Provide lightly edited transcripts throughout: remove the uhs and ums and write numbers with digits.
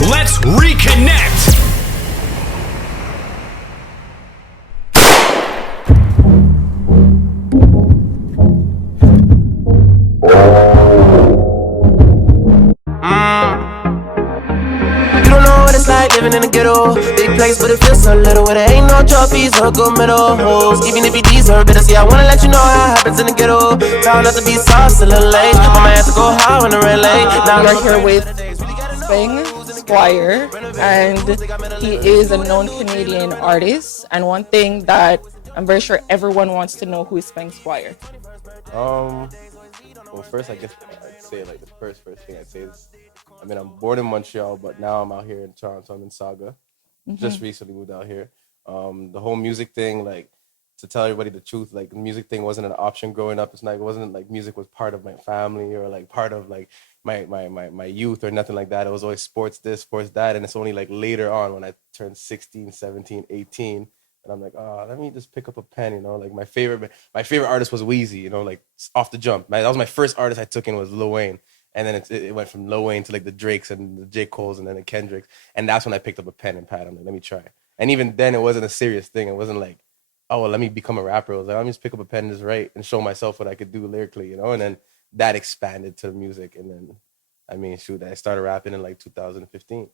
Let's reconnect. You don't know what it's like living in the ghetto. Big place, but it feels so little. Where there ain't no trophies or good medals. Even if you deserve it, see, I wanna let you know how it happens in the ghetto. Proud not to be sauce a little late. Mama had to go high when the red late. Now We're here with Speng, Squire, and he is a known Canadian artist. And one thing that I'm very sure everyone wants to know, who is Speng Squire? Well, first, I guess I'd say like the first thing I'd say is, I mean, I'm born in Montreal, but now I'm out here in Toronto. I'm in Saga. Just recently moved out here. The whole music thing, like, to tell everybody the truth, like, the music thing wasn't an option growing up. It wasn't like music was part of my family or like part of like my youth or nothing like that. It was always sports this, sports that. And it's only like later on when I turned 16, 17, 18, and I'm like, oh, let me just pick up a pen, you know? Like my favorite artist was Wheezy, you know, like off the jump. That was my first artist I took in was Lil Wayne. And then it went from Lil Wayne to like the Drakes and the J. Cole's and then the Kendricks. And that's when I picked up a pen and pad. I'm like, let me try. And even then it wasn't a serious thing. It wasn't like, oh, well, let me become a rapper. It was like, let me just pick up a pen and just write and show myself what I could do lyrically, you know? And then that expanded to the music. And then, I mean, shoot, I started rapping in like 2015.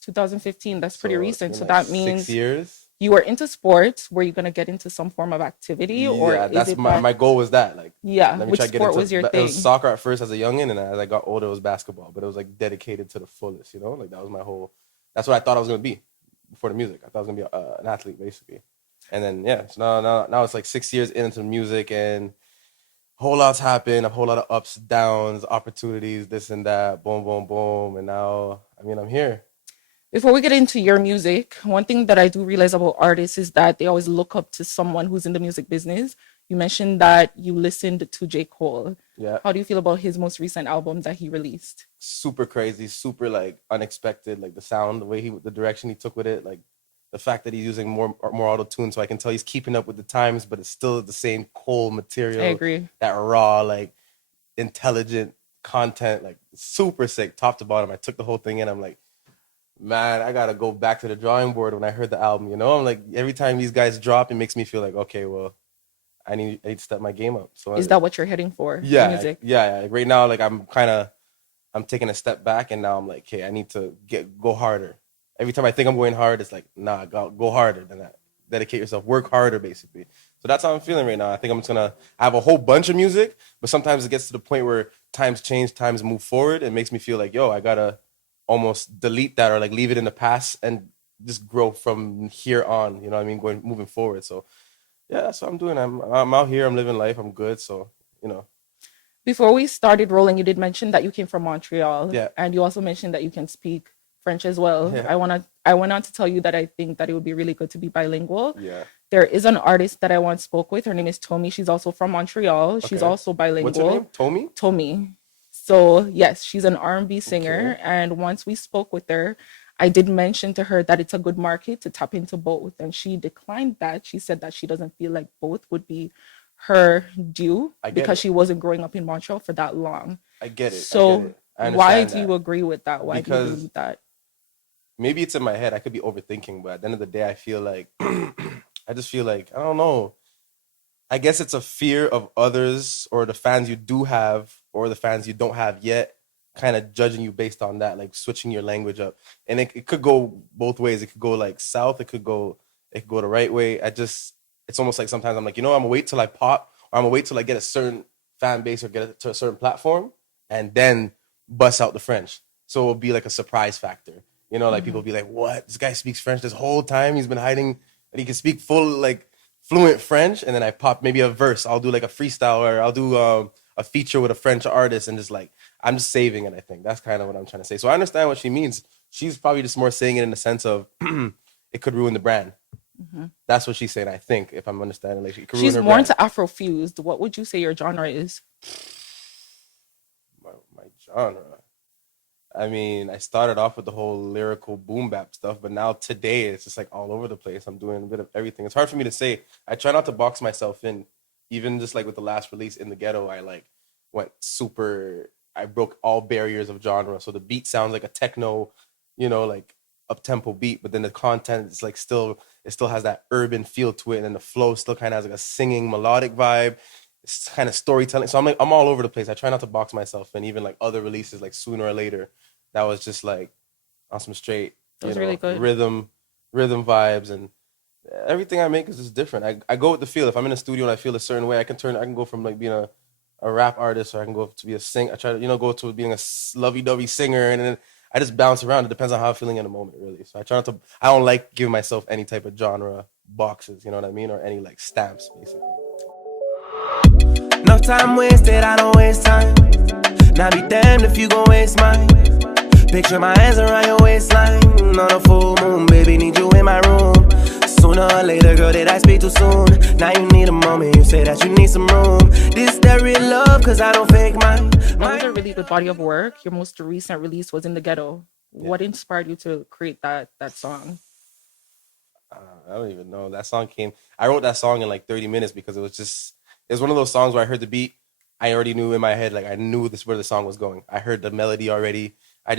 2015, that's pretty recent. So like that means 6 years. you were into sports. Were you going to get into some form of activity? Or Yeah, that's is it my goal was that. Like, yeah, let me which try to get sport into was your it thing? was soccer at first as a youngin', and as I got older, it was basketball. But it was like dedicated to the fullest, you know? Like that was my whole, that's what I thought I was gonna be before the music. I thought I was gonna be an athlete, basically. And then, yeah, so now it's like 6 years into music, and a whole lot's happened, a whole lot of ups, downs, opportunities, this and that, boom, boom, boom. And now, I mean, I'm here. Before we get into your music, one thing that I do realize about artists is that they always look up to someone who's in the music business. You mentioned that you listened to J. Cole. Yeah. How do you feel about his most recent album that he released? Super crazy, super like unexpected, like the sound, the direction he took with it, like the fact that he's using more auto tune, so I can tell he's keeping up with the times, but it's still the same Cole material. I agree. That raw, like intelligent content, like super sick, top to bottom. I took the whole thing in. I'm like, man, I gotta go back to the drawing board when I heard the album. You know, I'm like, every time these guys drop, it makes me feel like, okay, well, I need to step my game up. So Is that what you're heading for? yeah, Music? yeah. Right now, like I'm taking a step back, and now I'm like, okay, I need to go harder. Every time I think I'm going hard, it's like, nah, go harder than that. Dedicate yourself, work harder, basically. So that's how I'm feeling right now. I think I'm just gonna have a whole bunch of music, but sometimes it gets to the point where times change, times move forward. It makes me feel like, yo, I gotta almost delete that or like leave it in the past and just grow from here on. You know what I mean? Moving forward. So yeah, that's what I'm doing. I'm out here. I'm living life. I'm good. So you know. Before we started rolling, you did mention that you came from Montreal. Yeah. And you also mentioned that you can speak French as well. Yeah. I went on to tell you that I think that it would be really good to be bilingual. Yeah. There is an artist that I once spoke with. Her name is Tommy. She's also from Montreal. She's Okay. also bilingual. What's her name? Tommy? Tommy. So yes, she's an R&B singer. Okay. And once we spoke with her, I did mention to her that it's a good market to tap into both. And she declined that. She said that she doesn't feel like both would be her due because she wasn't growing up in Montreal for that long. I get it. So I why understand do you agree with that? Why do you Because believe that? maybe it's in my head. I could be overthinking, but at the end of the day, I feel like I just feel like I don't know. I guess it's a fear of others or the fans you do have or the fans you don't have yet, kind of judging you based on that, like switching your language up. And it could go both ways. It could go like south. It could go the right way. It's almost like sometimes I'm like, I'm gonna wait till I pop, or I'm gonna wait till I get a certain fan base or get to a certain platform, and then bust out the French. So it'll be like a surprise factor. Like people be like, what? This guy speaks French this whole time. He's been hiding that he can speak full, like fluent French. And then I pop maybe a verse. I'll do like a freestyle, or I'll do a feature with a French artist, and just like, I'm just saving it, I think. That's kind of what I'm trying to say. So I understand what she means. She's probably just more saying it in the sense of it could ruin the brand. Mm-hmm. That's what she's saying, I think, if I'm understanding. Like, she's more into Afrofused. What would you say your genre is? My genre. I mean, I started off with the whole lyrical boom bap stuff, but now today it's just like all over the place. I'm doing a bit of everything. It's hard for me to say. I try not to box myself in. Even just like with the last release in the Ghetto, I like went super. I broke all barriers of genre. So the beat sounds like a techno you know, like up tempo beat, but then the content is like it still has that urban feel to it, and then the flow still kind of has like a singing melodic vibe. It's kind of storytelling. So I'm all over the place. I try not to box myself, and even like other releases, like Sooner or Later, that was just like on some straight, That was really good. rhythm vibes, and everything I make is just different. I go with the feel. If I'm in a studio and I feel a certain way, I can go from like being a rap artist, or I can go to be a sing. I try to, go to being a lovey-dovey singer, and then I just bounce around. It depends on how I'm feeling in the moment, really. So I try not to. I don't like giving myself any type of genre boxes, you know what I mean, or any like stamps, basically. No time wasted, I don't waste time. Now be damned if you gon' waste mine. Picture my hands around your waistline. On a full moon, baby, need you in my room. Sooner or later, girl, did I speak too soon? Now you need a moment, you say that you need some room. This that real love, cause I don't fake mine. That was a really good body of work. Your most recent release was in the Ghetto. Yeah. What inspired you to create that song? I don't even know. That song came. I wrote that song in like 30 minutes because it was one of those songs where I heard the beat. I already knew in my head, like I knew where the song was going. I heard the melody already. I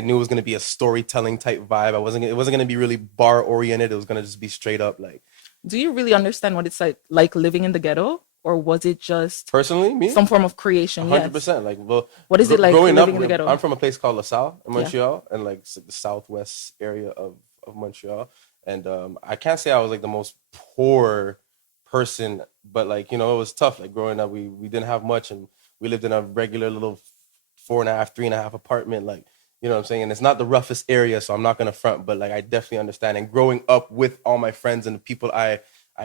knew it was gonna be a storytelling type vibe. It wasn't gonna be really bar oriented. It was gonna just be straight up like. Do you really understand what it's like living in the ghetto, or was it just Personally, me, some form of creation? 100%. Like, well, what is it like growing living up? in the ghetto? I'm from a place called LaSalle in Montreal, and like the southwest area of Montreal. And I can't say I was like the most poor person, but like, it was tough. Like growing up, we didn't have much, and we lived in a regular little 4.5, 3.5 apartment. Like, you know what I'm saying? And it's not the roughest area, so I'm not gonna front, but like I definitely understand. And growing up with all my friends and the people I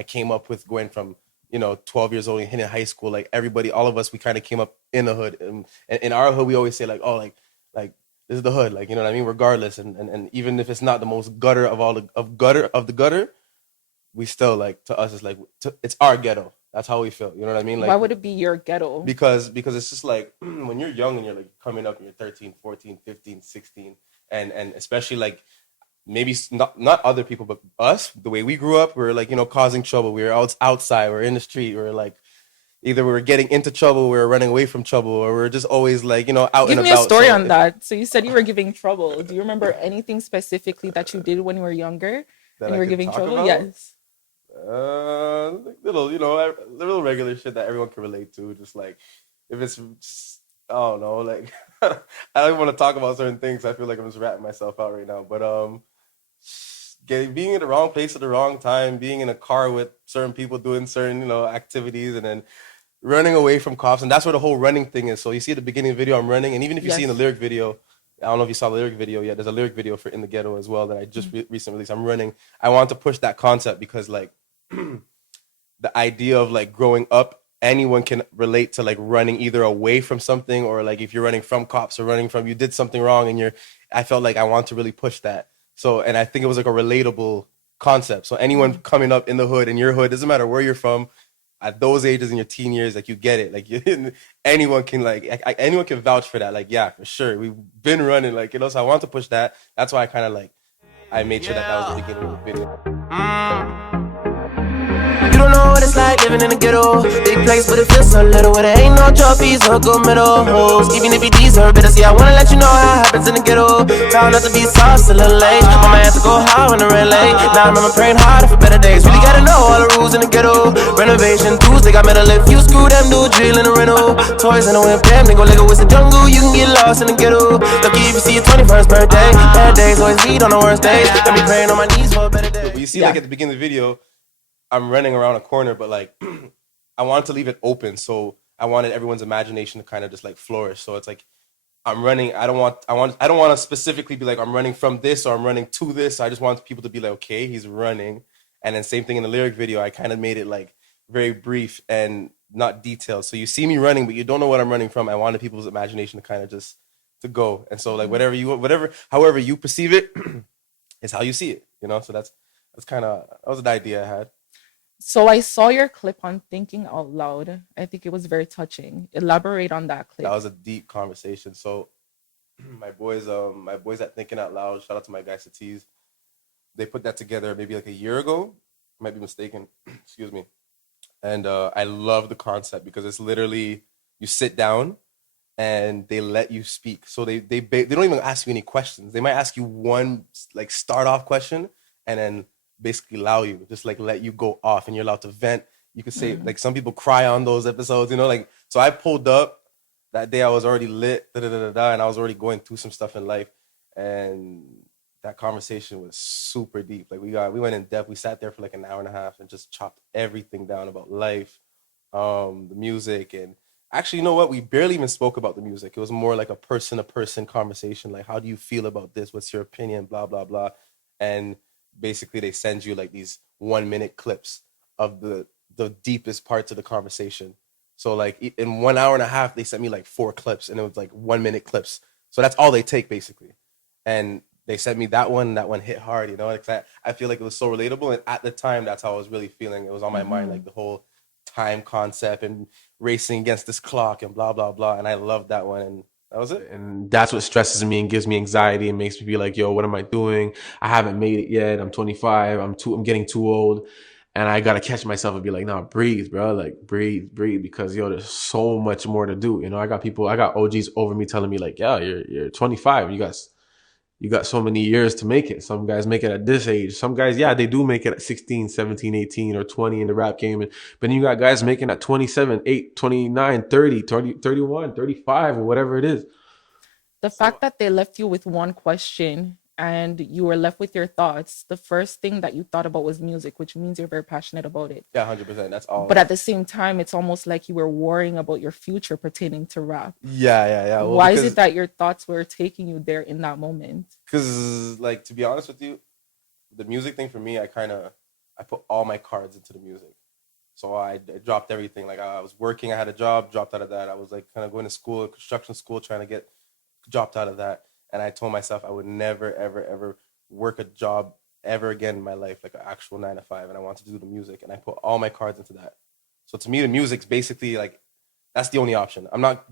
came up with, going from 12 years old and hitting high school, like everybody, all of us, we kind of came up in the hood. And in our hood, we always say like, oh, like this is the hood, like, you know what I mean? Regardless, and even if it's not the most gutter of the gutter, we still, like, to us, it's like it's our ghetto. That's how we feel. You know what I mean? Like, why would it be your ghetto? Because it's just like when you're young and you're like coming up and you're 13, 14, 15, 16, and especially like maybe not other people, but us, the way we grew up, we were like, causing trouble. We were outside, we were in the street, we were like, either we were getting into trouble, we were running away from trouble, or we were just always like, out and about. Give me a story on that. So you said you were giving trouble. Do you remember anything specifically that you did when you were younger and you were giving trouble? About? Yes. Little, little regular shit that everyone can relate to. Just like, if it's, just, I don't know, like, I don't want to talk about certain things. I feel like I'm just ratting myself out right now. But being in the wrong place at the wrong time, being in a car with certain people doing certain, activities, and then running away from cops. And that's where the whole running thing is. So you see at the beginning of the video, I'm running. And even if you see in the lyric video, I don't know if you saw the lyric video yet, there's a lyric video for In the Ghetto as well that I just recently released. I'm running. I want to push that concept because, like, the idea of, like, growing up, anyone can relate to, like, running either away from something, or, like, if you're running from cops or running from, you did something wrong, and I felt like I want to really push that. So, and I think it was like a relatable concept. So anyone coming up in the hood, in your hood, doesn't matter where you're from, at those ages in your teen years, like, you get it. Like, anyone can, like, anyone can vouch for that. Like, yeah, for sure, we've been running, like, so I want to push that. That's why I kind of, like, I made sure that was the beginning of the video. You don't know what it's like living in a ghetto. Big place, but it feels so little. Where there ain't no trophies or gold medals. Even if you deserve it, I see, I wanna let you know how it happens in the ghetto. Found out to be sauce a little late. Mama had to go hard when the red late. Now I remember praying harder for better days. Really gotta know all the rules in the ghetto. Renovation Tuesday, got metal if you screw them, do a drill in the rental. Toys in the whip, damn, they go Lego with the jungle. You can get lost in the ghetto. Lucky if you see your 21st birthday. Bad days always lead on the worst days. Got me praying on my knees for a better day. But you see, like, at the beginning of the video, I'm running around a corner, but like I wanted to leave it open, so I wanted everyone's imagination to kind of just like flourish. So it's like I'm running. I don't want to specifically be like I'm running from this or I'm running to this. I just want people to be like, okay, he's running. And then same thing in the lyric video. I kind of made it like very brief and not detailed. So you see me running, but you don't know what I'm running from. I wanted people's imagination to kind of just to go. And so like however you perceive it is how you see it. So that was the idea I had. So I saw your clip on Thinking Out Loud. I think it was very touching. Elaborate on that clip. That was a deep conversation. So my boys at Thinking Out Loud, shout out to my guy Satiz. They put that together maybe like a year ago. I might be mistaken. Excuse me. And I love the concept because it's literally you sit down and they let you speak. So they don't even ask you any questions. They might ask you one like start off question and then basically allow you, just like let you go off, and you're allowed to vent. You could say like some people cry on those episodes, you know, like so I pulled up that day. I was already lit, and I was already going through some stuff in life, and that conversation was super deep. Like we went in depth. We sat there for like an hour and a half and just chopped everything down about life, the music, and actually, you know what? We barely even spoke about the music. It was more like a person-to-person conversation. Like, how do you feel about this? What's your opinion? Blah blah blah. And basically, they send you like these 1 minute clips of the deepest parts of the conversation. So like in 1 hour and a half, they sent me like 4 clips, and it was like 1 minute clips. So that's all they take basically. And they sent me that one. That one hit hard, you know. Like I feel like it was so relatable, and at the time, that's how I was really feeling. It was on my mind, like the whole time concept and racing against this clock and blah blah blah. And I loved that one, and that was it. And that's what stresses me and gives me anxiety and makes me be like, yo, what am I doing? I haven't made it yet. I'm 25. I'm getting too old. And I gotta catch myself and be like, nah, breathe, bro. Like breathe, because yo, there's so much more to do. You know, I got OGs over me telling me like, yeah, you're 25. You got so many years to make it. Some guys make it at this age. Some guys, yeah, they do make it at 16, 17, 18, or 20 in the rap game. But then you got guys making at 27, 8, 29, 30, 31, 35, or whatever it is. The fact that they left you with one question and you were left with your thoughts, the first thing that you thought about was music, which means you're very passionate about it. Yeah, 100%. That's all. But at the same time, it's almost like you were worrying about your future pertaining to rap. Yeah. Well, why is it that your thoughts were taking you there in that moment? Because, like, to be honest with you, the music thing for me, I put all my cards into the music. So I dropped everything. Like, I was working, I had a job, dropped out of that. I was like kind of going to school, construction school, trying to dropped out of that. And I told myself I would never, ever, ever work a job ever again in my life, like an actual 9 to 5. And I wanted to do the music, and I put all my cards into that. So to me, the music's basically like, that's the only option. I'm not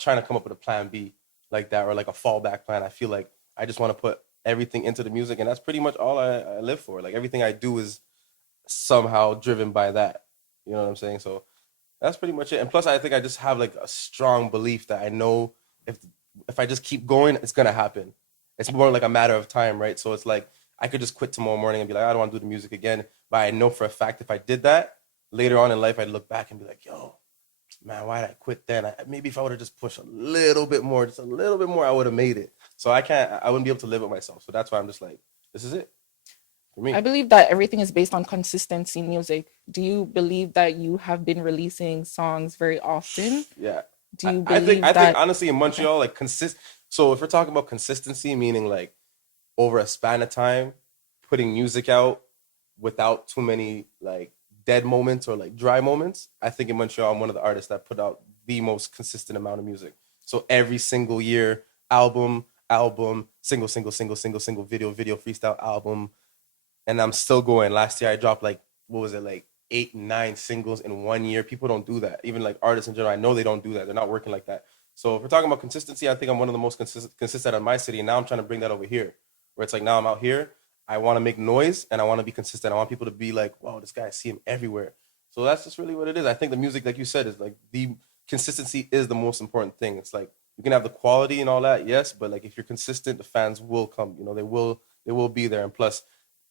trying to come up with a plan B like that, or like a fallback plan. I feel like I just want to put everything into the music, and that's pretty much all I live for. Like everything I do is somehow driven by that. You know what I'm saying? So that's pretty much it. And plus, I think I just have like a strong belief that I know if I just keep going, it's gonna happen. It's more like a matter of time, right? So it's like I could just quit tomorrow morning and be like, I don't want to do the music again. But I know for a fact if I did that later on in life, I'd look back and be like, yo, man, why did I quit then? Maybe if I would have just pushed a little bit more, I would have made it. So I wouldn't be able to live with myself. So that's why I'm just like, this is it for me. I believe that everything is based on consistency in music. Do you believe that you have been releasing songs very often? Yeah. Do you believe I think honestly in Montreal, like so if we're talking about consistency, meaning like over a span of time, putting music out without too many like dead moments or like dry moments, I think in Montreal I'm one of the artists that put out the most consistent amount of music. So every single year, album, single, video, freestyle album, and I'm still going. Last year I dropped like, what was it, like 8, 9 singles in 1 year. People don't do that. Even like artists in general, I know they don't do that. They're not working like that. So if we're talking about consistency, I think I'm one of the most consistent in my city. And now I'm trying to bring that over here, where it's like now I'm out here. I want to make noise and I want to be consistent. I want people to be like, wow, this guy, I see him everywhere. So that's just really what it is. I think the music, like you said, is like the consistency is the most important thing. It's like you can have the quality and all that, yes, but like if you're consistent, the fans will come. You know, they will be there. And plus,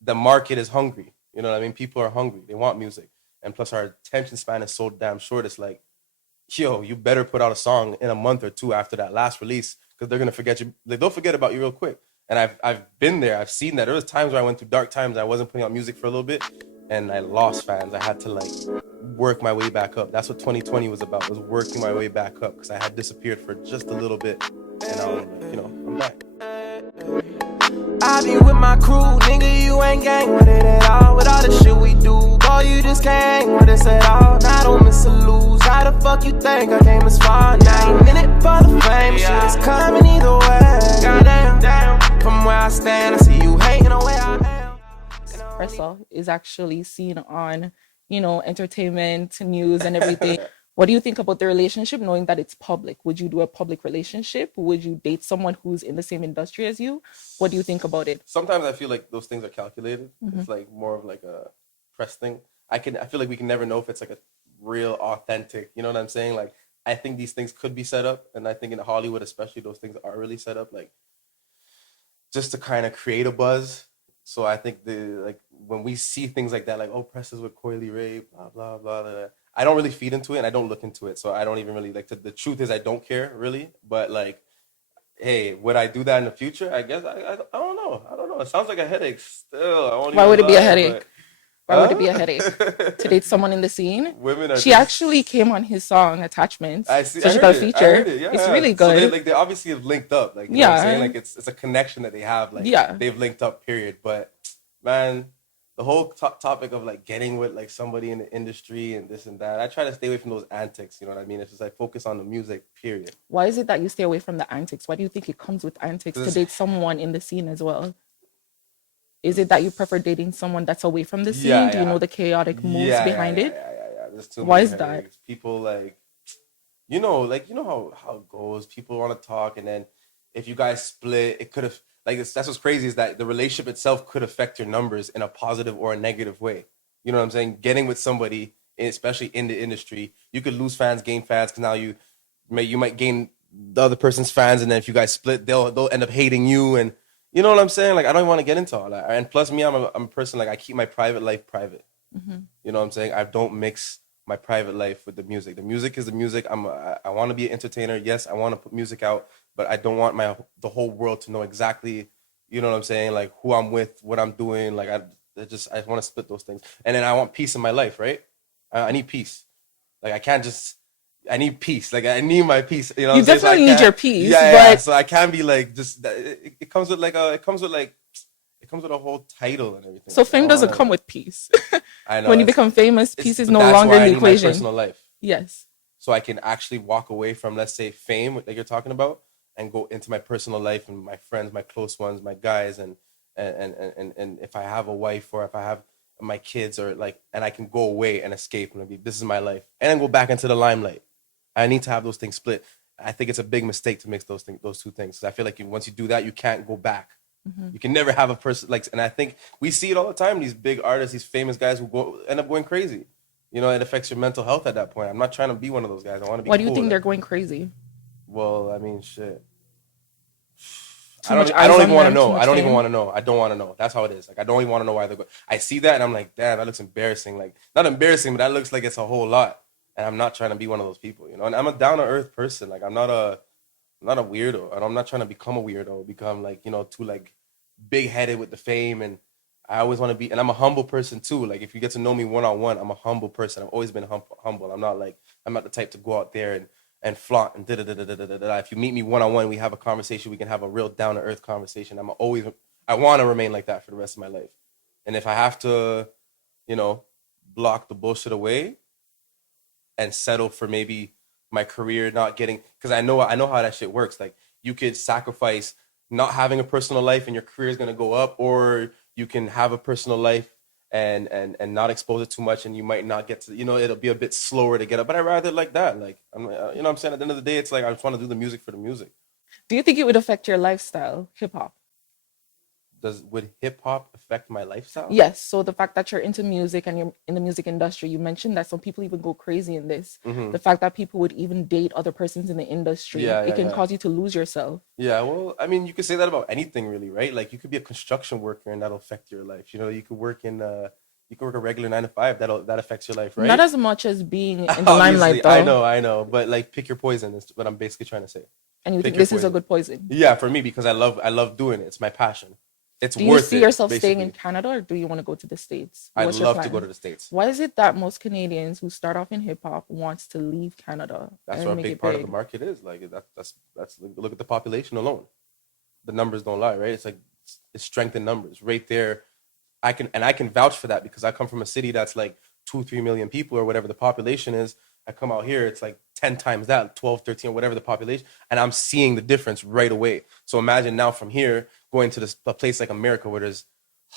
the market is hungry. You know what I mean? People are hungry. They want music. And plus our attention span is so damn short. It's like, yo, you better put out a song in a month or two after that last release, because they're going to forget you. They'll forget about you real quick. And I've been there. I've seen that. There was times where I went through dark times. I wasn't putting out music for a little bit, and I lost fans. I had to like work my way back up. That's what 2020 was about, was working my way back up, because I had disappeared for just a little bit. And now, like, I'm back. I be with my crew, nigga, you ain't gang with it at all. With all the shit we do, boy, you just can't hang with us at all. Now I don't miss a lose. How the fuck you think I came as far? Now ain't in it for the fame, shit is coming either way. Goddamn, from where I stand, I see you hating the way I am. Cressel is actually seen on, entertainment, news, and everything. What do you think about the relationship, knowing that it's public? Would you do a public relationship? Would you date someone who's in the same industry as you? What do you think about it? Sometimes I feel like those things are calculated. Mm-hmm. It's like more of like a press thing. I feel like we can never know if it's like a real, authentic, you know what I'm saying? Like I think these things could be set up, and I think in Hollywood especially, those things are really set up, like just to kind of create a buzz. So I think when we see things like that, like presses with Coily Ray, blah blah blah, blah, I don't really feed into it and I don't look into it. So I don't even really like. The truth is, I don't care really. But like, hey, would I do that in the future? I guess I don't know. I don't know. It sounds like a headache still. Why would it be a headache? Why would it be a Huh? headache to date someone in the scene? Women are She just- actually came on his song Attachments. I see. So I she heard got a it. feature. I heard it. Yeah, It's yeah. really So good. they obviously have linked up. Like, you know what I'm saying? Yeah. Like it's a connection that they have. Like, Yeah. they've linked up. Period. But man, the whole topic of like getting with like somebody in the industry and this and that, I try to stay away from those antics. You know what I mean? It's just like focus on the music. Period. Why is it that you stay away from the antics? Why do you think it comes with antics to This- date someone in the scene as well? Is it that you prefer dating someone that's away from the scene? Yeah, Do you yeah. know the chaotic moves behind it? Yeah. There's too Why many is that? headaches. People like, you know how it goes. People want to talk, and then if you guys split, it could have that's what's crazy is that the relationship itself could affect your numbers in a positive or a negative way. You know what I'm saying? Getting with somebody, especially in the industry, you could lose fans, gain fans, because now you might gain the other person's fans, and then if you guys split, they'll end up hating you, and you know what I'm saying? Like, I don't want to get into all that. And plus, me, I'm a person, like, I keep my private life private. You know what I'm saying? I don't mix my private life with the music. The music is the music. I want to be an entertainer. Yes, I want to put music out, but I don't want the whole world to know exactly, you know what I'm saying? Like, who I'm with, what I'm doing. Like, I want to split those things. And then I want peace in my life, right? I need peace. Like, I need peace. Like, I need my peace. You know, You what I'm saying? definitely need your peace, Yeah. but- So I can't be like just. It comes with a whole title and everything. So fame I doesn't wanna- come with peace. I know. When you it's- become famous, it's- peace is but no that's longer why in I the need my equation. personal life, Yes. so I can actually walk away from, let's say, fame that you're talking about, and go into my personal life and my friends, my close ones, my guys, and if I have a wife or if I have my kids or like, and I can go away and escape and be, this is my life, and then go back into the limelight. I need to have those things split. I think it's a big mistake to mix those two things. 'Cause I feel like once you do that, you can't go back. You can never have a person like, and I think we see it all the time. These big artists, these famous guys who end up going crazy. You know, it affects your mental health at that point. I'm not trying to be one of those guys. I want to be. Why do you cool. think they're going crazy? Well, I mean, shit. Too I much don't eyes even on want to them, know. too much I don't even fame? want to know. I don't want to know. That's how it is. Like, I don't even want to know why they're going. I see that and I'm like, damn, that looks embarrassing. Like, not embarrassing, but that looks like it's a whole lot. And I'm not trying to be one of those people, you know. And I'm a down to earth person. Like, I'm not a weirdo, and I'm not trying to become a weirdo. Become like, you know, too like big headed with the fame. And I always want to be. And I'm a humble person too. Like, if you get to know me one on one, I'm a humble person. I've always been humble. I'm not the type to go out there and flaunt and da. If you meet me one on one, we have a conversation. We can have a real down to earth conversation. I want to remain like that for the rest of my life. And if I have to, you know, block the bullshit away and settle for maybe my career not getting, because I know how that shit works. Like, you could sacrifice not having a personal life and your career is gonna go up, or you can have a personal life and not expose it too much, and you might not get to, you know, it'll be a bit slower to get up. But I rather like that. Like, you know what I'm saying? At the end of the day, it's like I just want to do the music for the music. Do you think it would affect your lifestyle, hip hop? Would hip hop affect my lifestyle? Yes. So the fact that you're into music and you're in the music industry, you mentioned that some people even go crazy in this. The fact that people would even date other persons in the industry, it can cause you to lose yourself. Yeah, well, I mean, you could say that about anything, really, right? Like, you could be a construction worker and that'll affect your life. You know, you could work a regular 9 to 5. That affects your life, right? Not as much as being in the limelight, though. I know, but like, pick your poison is what I'm basically trying to say. And you Pick think your this is a poison. good poison? Yeah, for me, because I love doing it. It's my passion. It's Do you worth see it, yourself staying in basically. Canada, or do you want to go to the States? I'd What's your love to plan? go to the States. Why is it that most Canadians who start off in hip hop wants to leave Canada? That's and where a make big it part of big? the market is. Like, that's look at the population alone. The numbers don't lie, right? It's like, it's strength in numbers right there. I can vouch for that because I come from a city that's like 2-3 million people or whatever the population is. I come out here, it's like 10 times that, 12, 13, whatever the population, and I'm seeing the difference right away. So imagine now from here going to a place like America where there's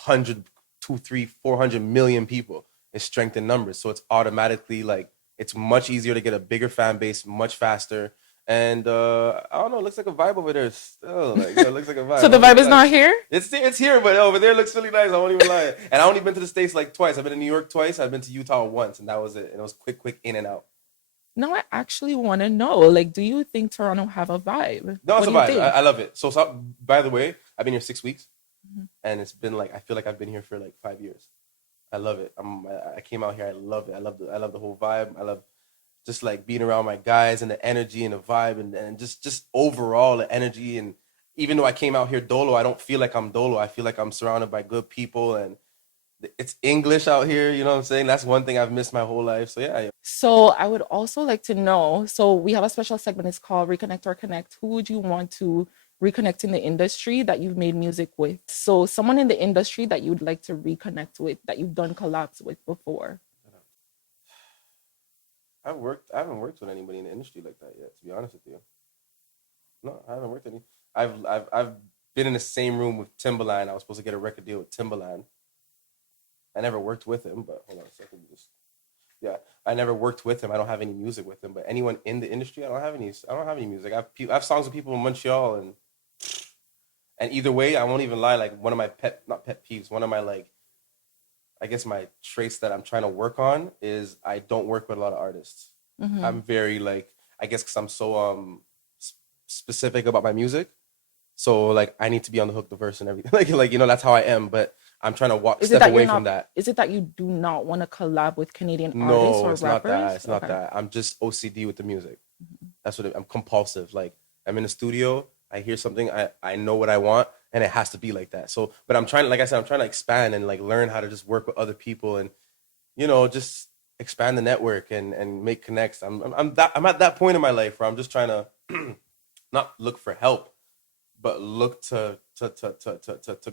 100, 2, 3, 400 million people. It's strength in numbers. So it's automatically like, it's much easier to get a bigger fan base much faster. And I don't know, it looks like a vibe over there still. Like, it looks like a vibe. So the vibe is not here? It's here, but over there looks really nice. I won't even lie. And I only been to the States like twice. I've been to New York twice. I've been to Utah once, and that was it. And it was quick in and out. Now I actually want to know, like, do you think Toronto have a vibe? No, What it's a do you vibe. think? I love it. So, by the way, I've been here 6 weeks, Mhm. and it's been like I feel like I've been here for like 5 years. I love it. I came out here. I love it. I love the whole vibe. I love just like being around my guys and the energy and the vibe and just overall the energy. And even though I came out here dolo, I don't feel like I'm dolo. I feel like I'm surrounded by good people and it's English out here. You know what I'm saying? That's one thing I've missed my whole life. So yeah. So I would also like to know, so we have a special segment, it's called Reconnect or Connect. Who would you want to reconnect in the industry that you've made music with? So someone in the industry that you'd like to reconnect with, that you've done collabs with before. I haven't worked with anybody in the industry like that yet, to be honest with you. No, I haven't worked any. I've been in the same room with Timbaland. I was supposed to get a record deal with Timbaland. I never worked with him, but hold on a second. Yeah, I never worked with him. I don't have any music with him. But anyone in the industry, I don't have any. I don't have any music. I have songs with people in Montreal, and either way, I won't even lie. Like one of my not pet peeves. One of my like, I guess my traits that I'm trying to work on is I don't work with a lot of artists. Mhm. I'm very like, I guess because I'm so specific about my music. So like I need to be on the hook, the verse, and everything. Like that's how I am. But I'm trying to Is it step that away you're from not, that. is it that you do not want to collab with Canadian artists No, or it's not that. rappers? It's not Okay. that. I'm just OCD with the music. Mhm. That's what I'm compulsive. Like I'm in the studio, I hear something, I know what I want, and it has to be like that. So, but I'm trying, like I said, I'm trying to expand and like learn how to just work with other people and just expand the network and make connects. I'm at that point in my life where I'm just trying to not look for help, but look to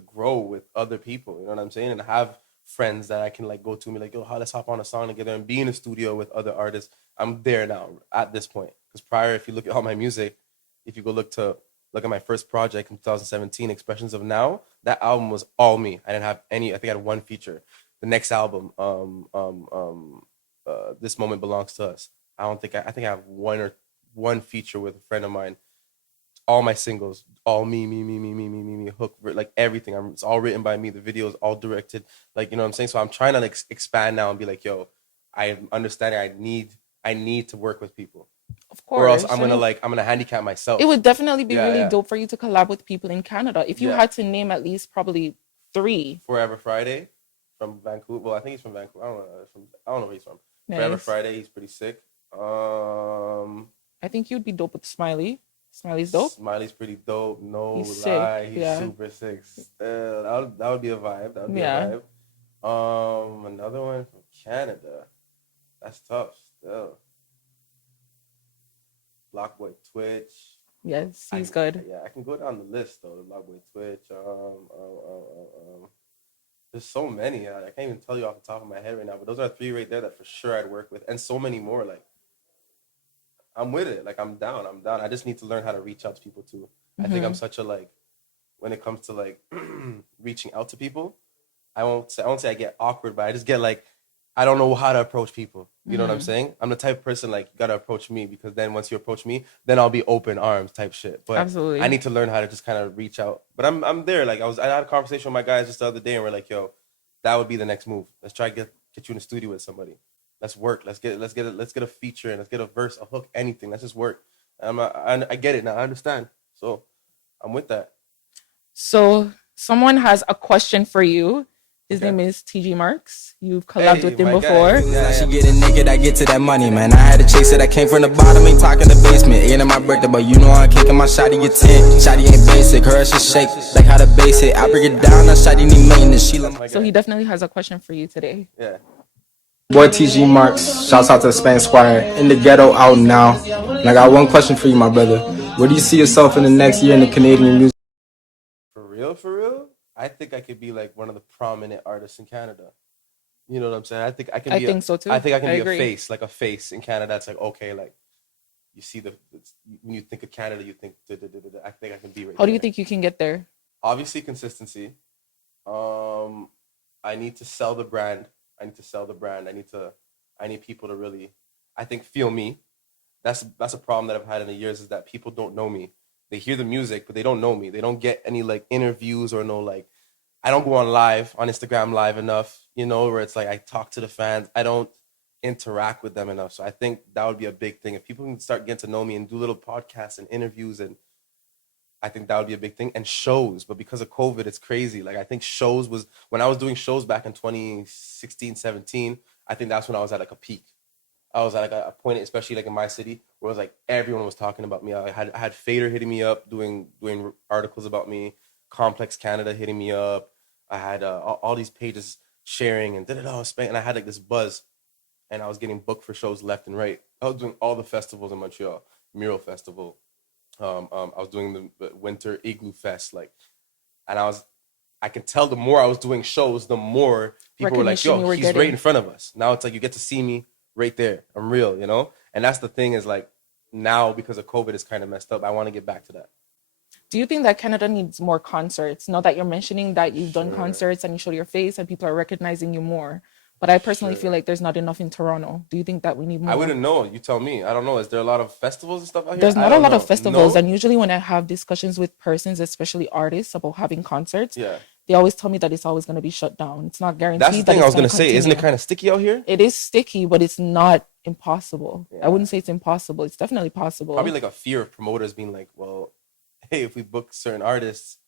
grow with other people. You know what I'm saying? And have friends that I can like go to and be like, yo, let's hop on a song together and be in the studio with other artists. I'm there now at this point. Because prior, if you look at all my music, if you go look at my first project in 2017, Expressions of Now, that album was all me. I didn't have any. I think I had one feature. The next album, This Moment Belongs to Us. I think I have one feature with a friend of mine. All my singles, all me, hook, like everything. It's all written by me. The video is all directed. Like, you know what I'm saying? So I'm trying to like expand now and be like, yo, I understand I need to work with people. Of Or else course. And I'm gonna handicap myself. it would definitely be Yeah, really yeah. dope for you to collab with people in Canada. If you Yeah. had to name at least probably three. Forever Friday from Vancouver. Well, I think he's from Vancouver. I don't know where he's from. Forever Nice. Friday, he's pretty sick. I think you'd be dope with Smiley. Smiley's dope. Smiley's pretty dope. No He's lie, sick. he's Yeah. super sick. That would be a vibe. That would be Yeah. a vibe. Another one from Canada. That's tough. Still, Blockboy Twitch. Yes, he's good. Yeah, I can go down the list though. The Blockboy Twitch. There's so many. I can't even tell you off the top of my head right now. But those are three right there that for sure I'd work with, and so many more. Like I'm with it. Like I'm down. I'm down. I just need to learn how to reach out to people too. I think I'm such a like when it comes to like reaching out to people. I won't say I get awkward, but I just get like I don't know how to approach people. You know what I'm saying? I'm the type of person like you gotta approach me because then once you approach me, then I'll be open arms type shit. But Absolutely. I need to learn how to just kind of reach out. But I'm there. Like I had a conversation with my guys just the other day, and we're like, yo, that would be the next move. Let's try to get you in the studio with somebody. Let's work. Let's get a feature and let's get a verse, a hook, anything. Let's just work. I get it now. I understand. So I'm with that. So someone has a question for you. His Okay. name is TG Marks. You've collabed Hey, with him my guy. before. Yeah. She getting naked, I get to that money, man. I had to chase it, I came from the bottom, ain't talking the basement. Ain't in my birthday, but you know I'm kicking my shotty get 10. Shotty ain't basic, her she shake, like how to base it. I bring it down, that shotty need maintenance. She like My So guy. he definitely has a question for you today. Yeah. Boy TG Marks, shouts out to Speng Squire, in the ghetto out now. And I got one question for you, my brother. Where do you see yourself in the next year in the Canadian music? For real, for real. I think I could be like one of the prominent artists in Canada. You know what I'm saying? I think I can. I think so too. I think I can I be agree. a face in Canada. It's like okay, like you see when you think of Canada, you think. I think I can be right. How do you there. think you can get there? Obviously, consistency. I need to sell the brand. I need people to really, I think, feel me. That's a problem that I've had in the years is that people don't know me. They hear the music, but they don't know me. They don't get any like interviews or no like. I don't go on Instagram live enough, where it's like I talk to the fans. I don't interact with them enough. So I think that would be a big thing. If people can start getting to know me and do little podcasts and interviews, and I think that would be a big thing. And shows, but because of COVID, it's crazy. Like I think shows was, when I was doing shows back in 2016, 17, I think that's when I was at like a peak. I was at like a point, especially like in my city, where it was like everyone was talking about me. I had Fader hitting me up, doing articles about me. Complex Canada hitting me up. I had all these pages sharing and Speng, and I had like this buzz, and I was getting booked for shows left and right. I was doing all the festivals in Montreal, Mural Festival. I was doing the Winter Igloo Fest, like, and I can tell the more I was doing shows, the more people were like, "Yo, he's right in front of us." Now it's like you get to see me right there. I'm real, you know? And that's the thing, is like, now because of COVID, it's kind of messed up. I want to get back to that. Do you think that Canada needs more concerts? Now that you're mentioning that you've done concerts and you show your face and people are recognizing you more, but I personally feel like there's not enough in Toronto. Do you think that we need more? I wouldn't know. You tell me. I don't know. Is there a lot of festivals and stuff out here? There's not a lot of festivals. And usually when I have discussions with persons, especially artists, about having concerts, they always tell me that it's always going to be shut down. It's not guaranteed. That's the thing I was going to say. Isn't it kind of sticky out here? It is sticky, but it's not impossible. I wouldn't say it's impossible. It's definitely possible. Probably like a fear of promoters being like, well, hey, if we book certain artists,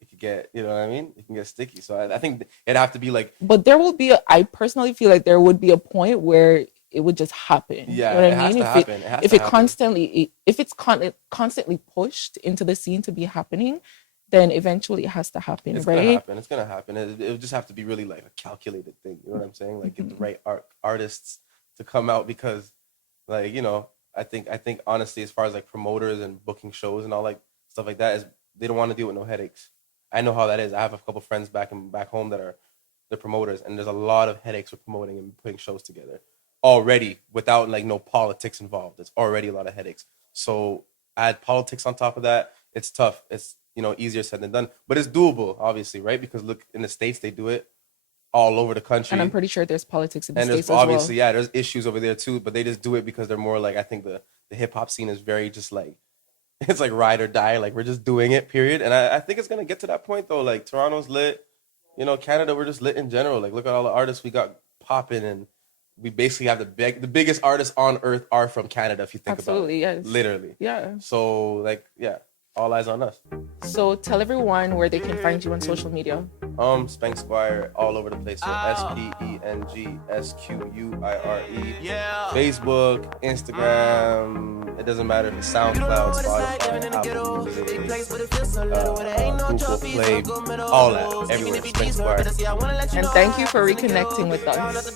it could get, you know what I mean? It can get sticky. So I think it'd have to be like... But there will be, I personally feel like there would be a point where it would just happen. Yeah, you know what it has to happen. If it's constantly pushed into the scene to be happening, then eventually it has to happen, it's right? It's gonna happen. It would just have to be really like a calculated thing. You know what I'm saying? Like get the right artists to come out, because, like, you know, I think honestly, as far as like promoters and booking shows and all like stuff like that, is they don't want to deal with no headaches. I know how that is. I have a couple friends back home that are the promoters, and there's a lot of headaches with promoting and putting shows together already without like no politics involved. It's already a lot of headaches. So add politics on top of that, it's tough. It's, you know, easier said than done, but it's doable, obviously, right? Because look, in the States, they do it all over the country. And I'm pretty sure there's politics in the States as well. And there's obviously, yeah, there's issues over there too, but they just do it because they're more like, I think the hip hop scene is very just like, it's like ride or die. Like, we're just doing it, period. And I think it's going to get to that point though. Like, Toronto's lit, you know, Canada, we're just lit in general. Like, look at all the artists we got popping, and we basically have the biggest artists on earth are from Canada, if you think about it. Absolutely, yes. Literally. Yeah. So, like, yeah. All eyes on us. So tell everyone where they can find you on social media. Speng Squire all over the place. So SPENGSQUIRE. Facebook, Instagram. It doesn't matter if it's SoundCloud, Spotify, Apple Music, Google Play, all that. Everywhere. Speng Squire. And thank you for reconnecting with us.